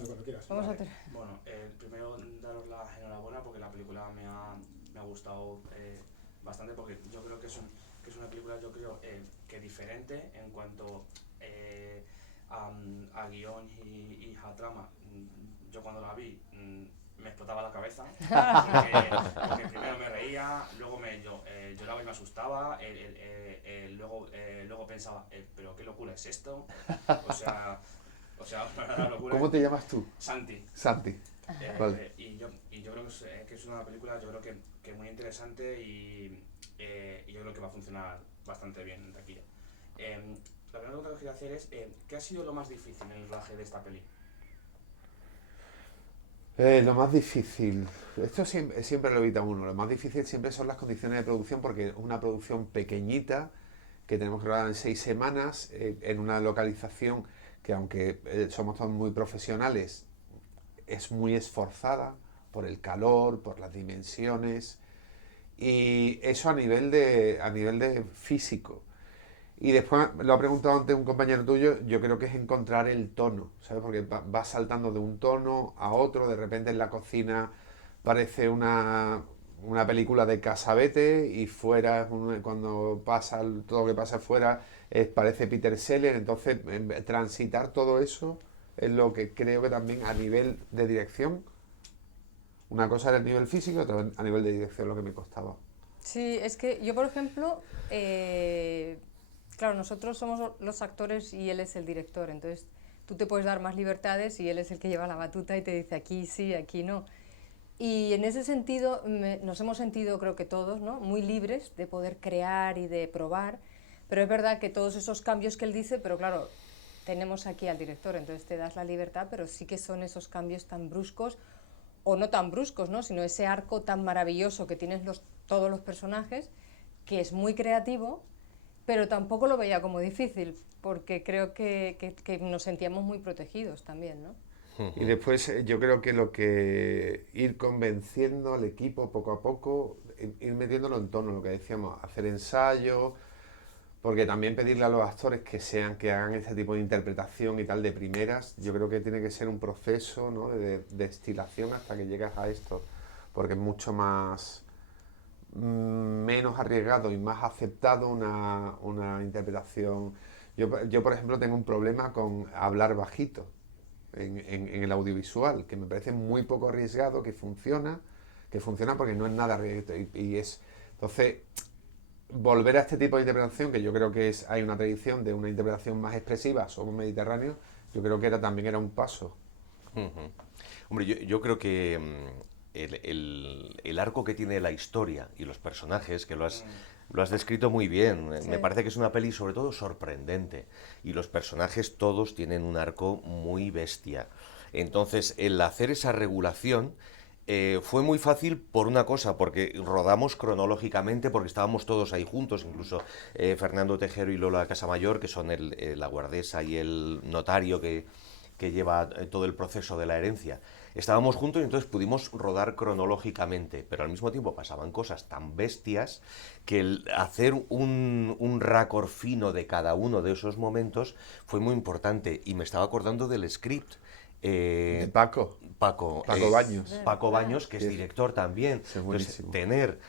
hablando cuando quieras. Vamos a Vale, tener... bueno, primero daros la enhorabuena porque la película me ha gustado bastante porque yo creo que es una película, yo creo, que diferente en cuanto a guión y a trama. Yo cuando la vi me explotaba la cabeza porque primero me reía, luego lloraba y me asustaba, luego pensaba, pero qué locura es esto, o sea, una locura. ¿Cómo te llamas tú? Santi. Santi. Vale. Y yo creo que es una película, yo creo que muy interesante y yo creo que va a funcionar bastante bien en taquilla. La primera pregunta que quería hacer es, ¿qué ha sido lo más difícil en el rodaje de esta peli? Lo más difícil, esto siempre lo evita uno, lo más difícil siempre son las condiciones de producción porque es una producción pequeñita que tenemos que grabar en 6 semanas en una localización que aunque somos todos muy profesionales, es muy esforzada por el calor, por las dimensiones y eso a nivel de físico. Y después, lo ha preguntado antes un compañero tuyo, yo creo que es encontrar el tono, ¿sabes? Porque va saltando de un tono a otro, de repente en la cocina parece una película de Casabete y fuera, cuando pasa todo lo que pasa fuera, parece Peter Sellers, entonces transitar todo eso es lo que creo que también a nivel de dirección, una cosa era el nivel físico, otra a nivel de dirección lo que me costaba. Sí, es que yo, por ejemplo, claro, nosotros somos los actores y él es el director, entonces tú te puedes dar más libertades y él es el que lleva la batuta y te dice aquí sí, aquí no. Y en ese sentido nos hemos sentido, creo que todos, ¿no?, muy libres de poder crear y de probar, pero es verdad que todos esos cambios que él dice, pero claro, tenemos aquí al director, entonces te das la libertad, pero sí que son esos cambios tan bruscos, o no tan bruscos, ¿no?, sino ese arco tan maravilloso que tienen todos los personajes, que es muy creativo, pero tampoco lo veía como difícil, porque creo que nos sentíamos muy protegidos también, ¿no? Y después yo creo que lo que ir convenciendo al equipo poco a poco, ir metiéndolo en tono, lo que decíamos, hacer ensayos, porque también pedirle a los actores que hagan este tipo de interpretación y tal de primeras, yo creo que tiene que ser un proceso, ¿no?, de destilación hasta que llegas a esto, porque es mucho más menos arriesgado y más aceptado una interpretación. Yo, por ejemplo, tengo un problema con hablar bajito en el audiovisual, que me parece muy poco arriesgado, que funciona porque no es nada arriesgado. Entonces, volver a este tipo de interpretación, que yo creo que hay una tradición de una interpretación más expresiva, somos mediterráneos, yo creo que también era un paso. Ujú. Hombre, yo creo que el arco que tiene la historia y los personajes, que lo has descrito muy bien, Sí. me parece que es una peli sobre todo sorprendente y los personajes todos tienen un arco muy bestia. Entonces, el hacer esa regulación fue muy fácil por una cosa, porque rodamos cronológicamente, porque estábamos todos ahí juntos, incluso Fernando Tejero y Lola Casamayor, que son la guardesa y el notario que lleva todo el proceso de la herencia. Estábamos juntos y entonces pudimos rodar cronológicamente, pero al mismo tiempo pasaban cosas tan bestias que el hacer un raccord fino de cada uno de esos momentos fue muy importante. Y me estaba acordando del script. De eh, Paco, Paco, Paco Baños, Paco Baños, que es que es, director también. es Entonces, buenísimo. tener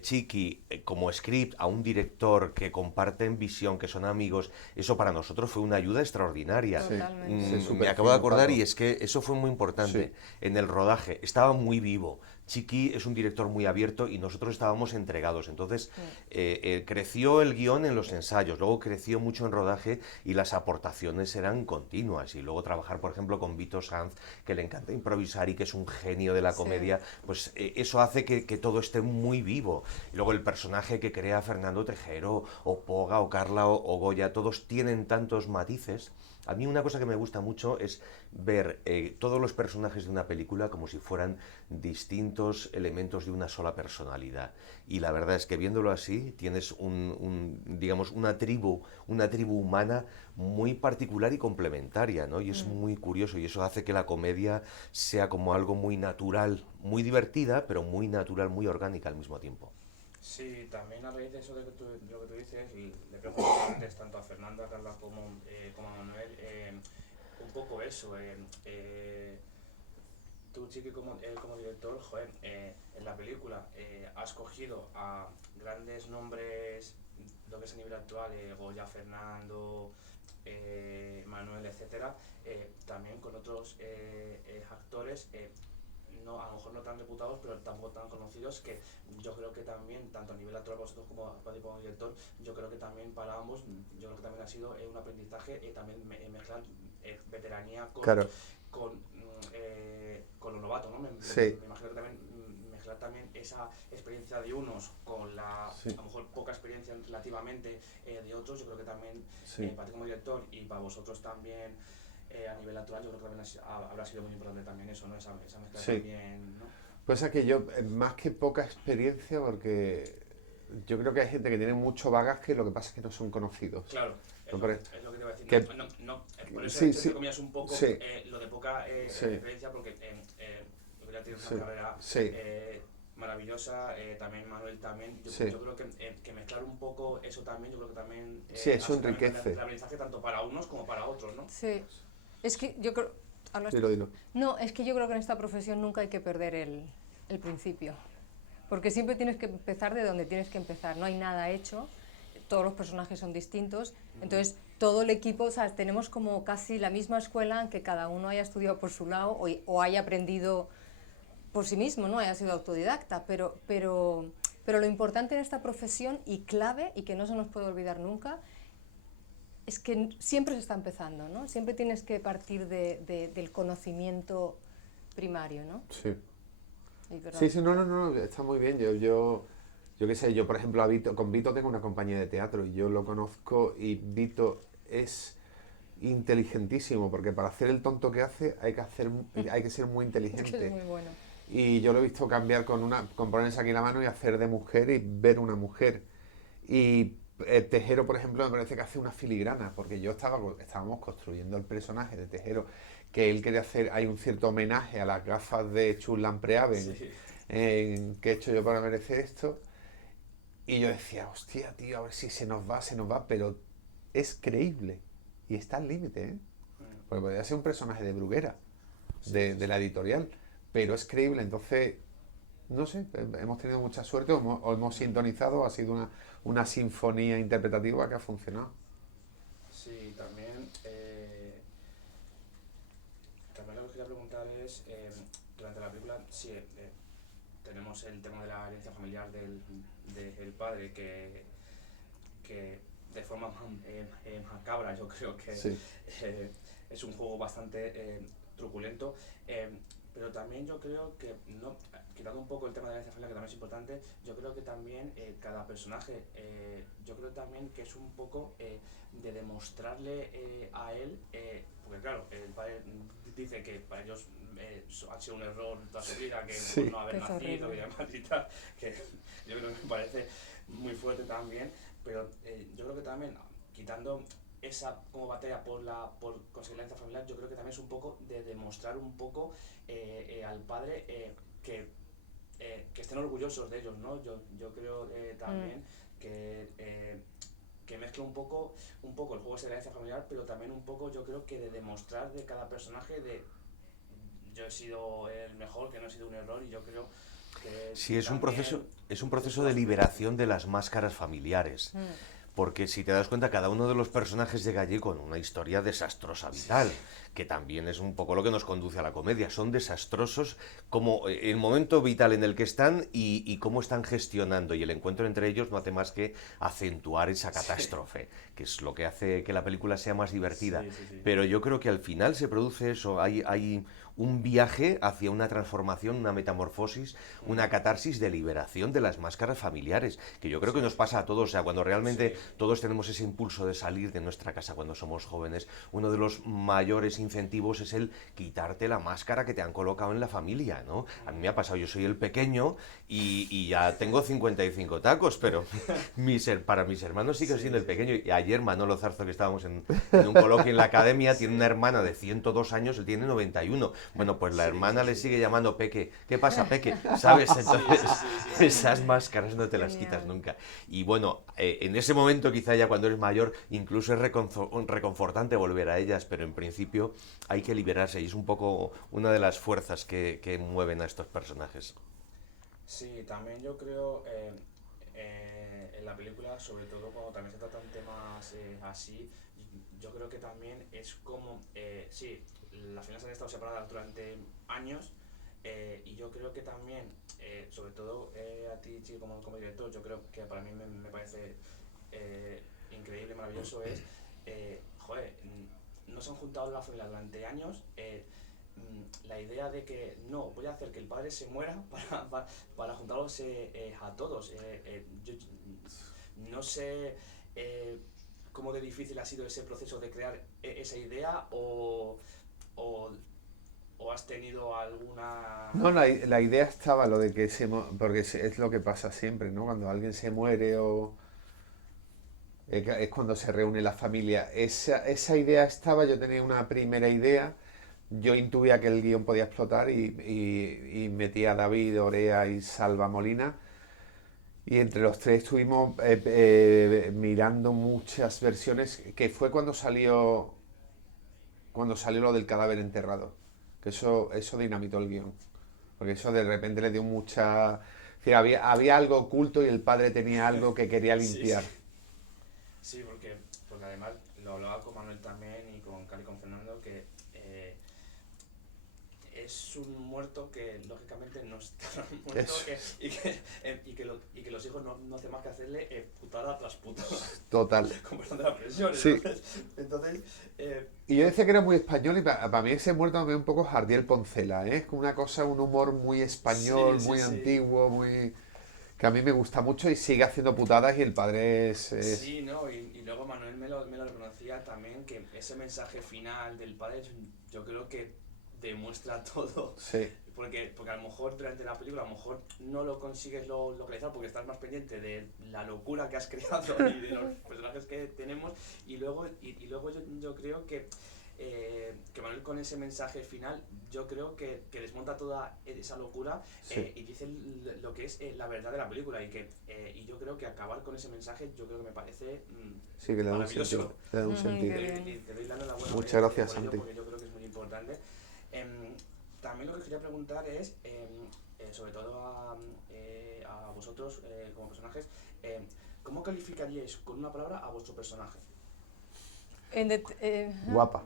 Chiqui como script a un director que comparten visión, que son amigos, eso para nosotros fue una ayuda extraordinaria. Totalmente. Sí, Me súper acabo de fino, acordar Paco. y es que eso fue muy Sí, importante. En el rodaje estaba muy vivo. Chiqui es un director muy abierto y nosotros estábamos entregados. Entonces, creció el guión en los ensayos, luego creció mucho en rodaje y las aportaciones eran continuas. Y luego trabajar, por ejemplo, con Vito Sanz, que le encanta improvisar y que es un genio de la Sí. comedia, pues eso hace que todo esté muy vivo. Y luego el personaje que crea Fernando Tejero, o Poga, o Carla, o Goya, todos tienen tantos matices. A mí una cosa que me gusta mucho es ver todos los personajes de una película como si fueran distintos elementos de una sola personalidad. Y la verdad es que viéndolo así tienes digamos una tribu humana muy particular y complementaria, ¿no? Y es muy curioso y eso hace que la comedia sea como algo muy natural, muy divertida, pero muy natural, muy orgánica al mismo tiempo. Sí, también a raíz de eso de lo que tú dices, y le pregunto antes tanto a Fernando, a Carla como a Manuel, un poco eso. Tú, Chiqui, como director, joder, en la película has cogido a grandes nombres, lo que es a nivel actual, Goya, Fernando, Manuel, etcétera, también con otros actores, no, a lo mejor no tan reputados, pero tampoco tan conocidos, que yo creo que también, tanto a nivel actual vosotros como como director, yo creo que también para ambos, yo creo que también ha sido un aprendizaje, también mezclar veteranía Claro. con lo novato, ¿no? Sí. Me imagino que también mezclar también esa experiencia de unos con la, Sí. a lo mejor poca experiencia relativamente de otros, yo creo que también Sí. para ti como director y para vosotros también a nivel natural, yo creo que también habrá sido muy importante también eso, ¿no? Esa mezcla Sí. también, ¿no? Pues es que yo, más que poca experiencia, porque yo creo que hay gente que tiene mucho bagaje, lo que pasa es que no son conocidos. Claro, es, No lo, pare- es lo que te iba a decir. que- Por eso Sí, he hecho, sí. entre comillas, un poco Sí. lo de poca Sí. experiencia, porque hubiera tenido una Sí. carrera Sí. maravillosa, también Manuel también. Yo Sí. creo que mezclar un poco eso también, yo creo que también Sí, eso hace también enriquece. el aprendizaje tanto para unos como para otros, ¿no? Sí. Es que yo creo... hablas- Dilo. No, es que yo creo que en esta profesión nunca hay que perder el principio. Porque siempre tienes que empezar de donde tienes que empezar. No hay nada hecho, todos los personajes son distintos. Entonces, todo el equipo, o sea, tenemos como casi la misma escuela, aunque cada uno haya estudiado por su lado o haya aprendido por sí mismo, ¿no? Haya sido autodidacta. Pero lo importante en esta profesión y clave, y que no se nos puede olvidar nunca, es que siempre se está empezando, ¿no? Siempre tienes que partir del conocimiento primario, ¿no? Sí. Y verdad. Sí, no, está muy bien. Yo qué sé, yo por ejemplo con Vito tengo una compañía de teatro y yo lo conozco y Vito es inteligentísimo porque para hacer el tonto que hace hay que ser muy Es inteligente. que es muy bueno. Y yo lo he visto cambiar con ponerse aquí la mano y hacer de mujer y ver una mujer. Y Tejero, por ejemplo, me parece que hace una filigrana, porque estábamos construyendo el personaje de Tejero, que él quería hacer, hay un cierto homenaje a las gafas de Chulán Preaven, Sí. que he hecho yo para merecer esto. Y yo decía, hostia, tío, a ver si se nos va, pero es creíble. Y está al límite, ¿eh? Porque podría ser un personaje de Bruguera, de la editorial, pero es creíble, entonces, no sé, hemos tenido mucha suerte, o hemos sintonizado, ha sido una sinfonía interpretativa que ha funcionado. Sí, también lo que quería preguntar es, durante la película, sí, tenemos el tema de la herencia familiar del padre, que de forma macabra yo creo que Sí. es un juego bastante truculento, pero también yo creo que, no, quitando un poco el tema de la herencia familiar, que también es importante, yo creo que también cada personaje, yo creo también que es un poco de demostrarle a él, porque claro, el padre dice que para ellos ha sido un error toda su vida, que Sí. no haber Que es nacido y horrible. demás y tal, que yo creo que me parece muy fuerte también, pero yo creo que también, quitando esa como batalla por conseguir la herencia familiar, yo creo que también es un poco de demostrar un poco al padre que estén orgullosos de ellos, ¿no? Yo creo también que mezcla un poco el juego de herencia familiar, pero también un poco yo creo que de demostrar de cada personaje de yo he sido el mejor, que no he sido un error, y yo creo que Sí, es un también proceso de liberación de las máscaras familiares. Porque si te das cuenta, cada uno de los personajes llega allí con una historia desastrosa vital, que también es un poco lo que nos conduce a la comedia. Son desastrosos como el momento vital en el que están y cómo están gestionando. Y el encuentro entre ellos no hace más que acentuar esa catástrofe, que es lo que hace que la película sea más divertida. Sí. Pero yo creo que al final se produce eso. Hay un viaje hacia una transformación, una metamorfosis, una catarsis de liberación de las máscaras familiares, que yo creo que nos pasa a todos. O sea, cuando realmente todos tenemos ese impulso de salir de nuestra casa cuando somos jóvenes, uno de los mayores incentivos es el quitarte la máscara que te han colocado en la familia, ¿no? A mí me ha pasado, yo soy el pequeño y ya tengo 55 tacos, pero para mis hermanos sigo siendo el pequeño. Y ayer Manolo Zarzo, que estábamos en un coloquio en la academia, tiene una hermana de 102 años, él tiene 91. Bueno, pues la hermana le sigue llamando Peque. ¿Qué pasa, Peque? ¿Sabes? Entonces, esas máscaras no te las quitas nunca. Y bueno, en ese momento quizá ya cuando eres mayor, incluso es reconfortante volver a ellas, pero en principio hay que liberarse y es un poco una de las fuerzas que mueven a estos personajes. Sí, también yo creo en la película, sobre todo cuando también se tratan temas así, yo creo que también es como, sí, las familias han estado separadas durante años y yo creo que también, sobre todo a ti, Chi, como director, yo creo que para mí me parece increíble, maravilloso, es, joder, no se han juntado las familias durante años. La idea de que no, voy a hacer que el padre se muera para juntarlos a todos. Yo no sé cómo de difícil ha sido ese proceso de crear esa idea o, o has tenido alguna... No, la idea estaba, lo de que porque es lo que pasa siempre, ¿no? Cuando alguien se muere o es cuando se reúne la familia. Esa idea estaba, yo tenía una primera idea, yo intuía que el guión podía explotar y metí a David, Orea y Salva Molina. Y entre los tres estuvimos mirando muchas versiones, que fue cuando salió lo del cadáver enterrado. Que eso dinamitó el guión. Porque eso de repente le dio mucha... Es decir, había algo oculto y el padre tenía algo que quería limpiar. Sí, porque además lo hablaba con Manuel también y con Cali y con Fernando, que es un muerto que lógicamente no está muerto y que los hijos no hacen más que hacerle putada tras putada. Total. Con perdón de la presión. Sí. Entonces y yo decía que era muy español y para mí ese muerto me ve un poco Jardiel Poncela, ¿eh? Es como una cosa, un humor muy español, muy antiguo, muy... que a mí me gusta mucho y sigue haciendo putadas y el padre es... Sí, ¿no? Y luego Manuel me lo reconocía también, que ese mensaje final del padre yo creo que demuestra todo. Sí. Porque a lo mejor durante la película a lo mejor no lo consigues localizar porque estás más pendiente de la locura que has creado y de los personajes que tenemos y luego yo creo que Manuel con ese mensaje final yo creo que desmonta toda esa locura y dice lo que es la verdad de la película y yo creo que acabar con ese mensaje yo creo que me parece sí, que le da un sentido. Le da un sentido. Te doy la enhorabuena. Muchas gracias, por ello, Santi. porque yo creo que es muy importante. También lo que quería preguntar es, sobre todo a vosotros como personajes, ¿cómo calificaríais con una palabra a vuestro personaje? Guapa.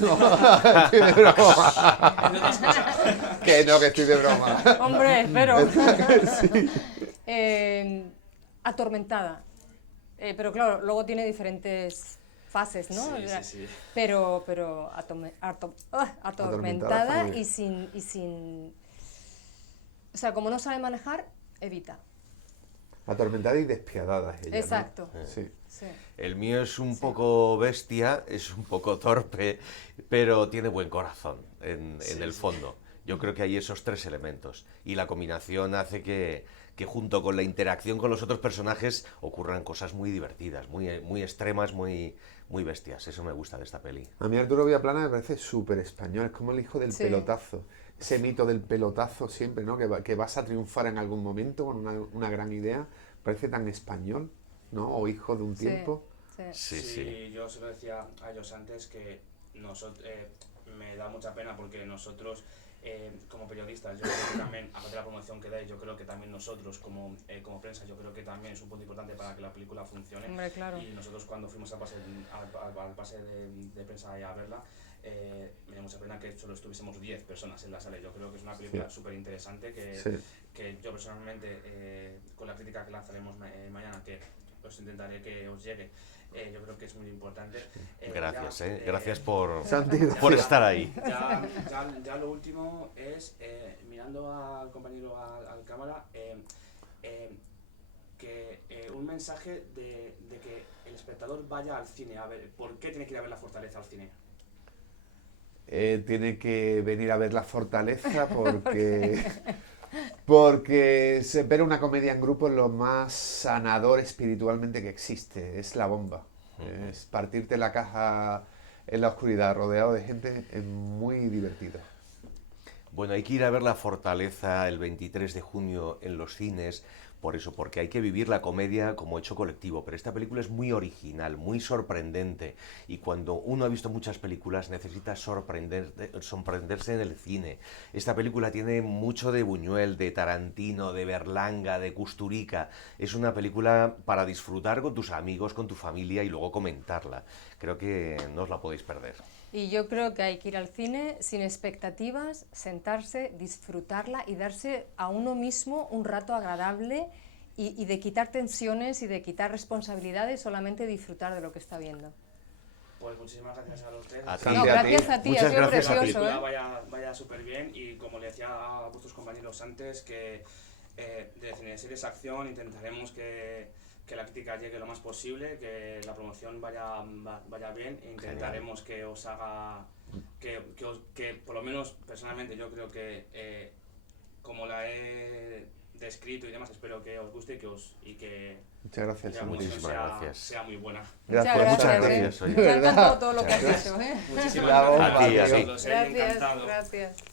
No, estoy de broma. Que no, que estoy de broma. Hombre, espero. Sí. Atormentada. Pero claro, luego tiene diferentes fases, ¿no? Sí. Pero atormentada y sin... O sea, como no sabe manejar, evita. Atormentada y despiadada es ella, Exacto. ¿no? Sí. Sí. El mío es un poco bestia, es un poco torpe, pero tiene buen corazón en el fondo. Yo creo que hay esos tres elementos y la combinación hace que junto con la interacción con los otros personajes ocurran cosas muy divertidas, muy extremas, muy bestias. Eso me gusta de esta peli. A mí Arturo Villaplana me parece súper español, es como el hijo del pelotazo. Ese mito del pelotazo siempre, ¿no? Que vas a triunfar en algún momento con una gran idea. Parece tan español, ¿no? O hijo de un tiempo. Sí. Yo se lo decía a ellos antes que me da mucha pena porque nosotros como periodistas, yo creo que también, aparte de la promoción que dais, yo creo que también nosotros como prensa, yo creo que también es un punto importante para que la película funcione. Hombre, claro. Y nosotros cuando fuimos al pase de prensa y a verla, me da mucha pena que solo estuviésemos 10 personas en la sala. Yo creo que es una película súper interesante que yo personalmente, con la crítica que lanzaremos mañana, que os intentaré que os llegue, yo creo que es muy importante. Gracias, gracias por por estar ahí. Ya lo último es, mirando al compañero al cámara, que un mensaje de que el espectador vaya al cine a ver, ¿por qué tiene que ir a ver La Fortaleza al cine? Tiene que venir a ver La Fortaleza porque ver una comedia en grupo es lo más sanador espiritualmente que existe, es la bomba. Es partirte la caja en la oscuridad, rodeado de gente, es muy divertido. Bueno, hay que ir a ver La Fortaleza el 23 de junio en los cines por eso, porque hay que vivir la comedia como hecho colectivo, pero esta película es muy original, muy sorprendente, y cuando uno ha visto muchas películas necesita sorprenderse en el cine. Esta película tiene mucho de Buñuel, de Tarantino, de Berlanga, de Kusturica. Es una película para disfrutar con tus amigos, con tu familia y luego comentarla. Creo que no os la podéis perder. Y yo creo que hay que ir al cine sin expectativas, sentarse, disfrutarla y darse a uno mismo un rato agradable y de quitar tensiones y de quitar responsabilidades, solamente disfrutar de lo que está viendo. Pues muchísimas gracias a los tres. A ti. No, gracias a ti, ha Muchas sido gracias a ti. precioso, La ¿eh? película vaya súper bien y como le decía a vuestros compañeros antes, que de Cineseries Acción intentaremos que la crítica llegue lo más posible, que la promoción vaya bien e intentaremos que os haga, que por lo menos personalmente yo creo que como la he descrito y demás, espero que os guste y que Muchas gracias. la Santi. promoción Muchísimas gracias. sea muy buena. Muchas Muchas gracias, gracias, ¿eh? oye. Me ha De verdad. encantado todo lo que has Gracias. hecho, ¿eh? Muchísimas La bomba, gracias tío. a todos, os he Gracias, encantado. gracias.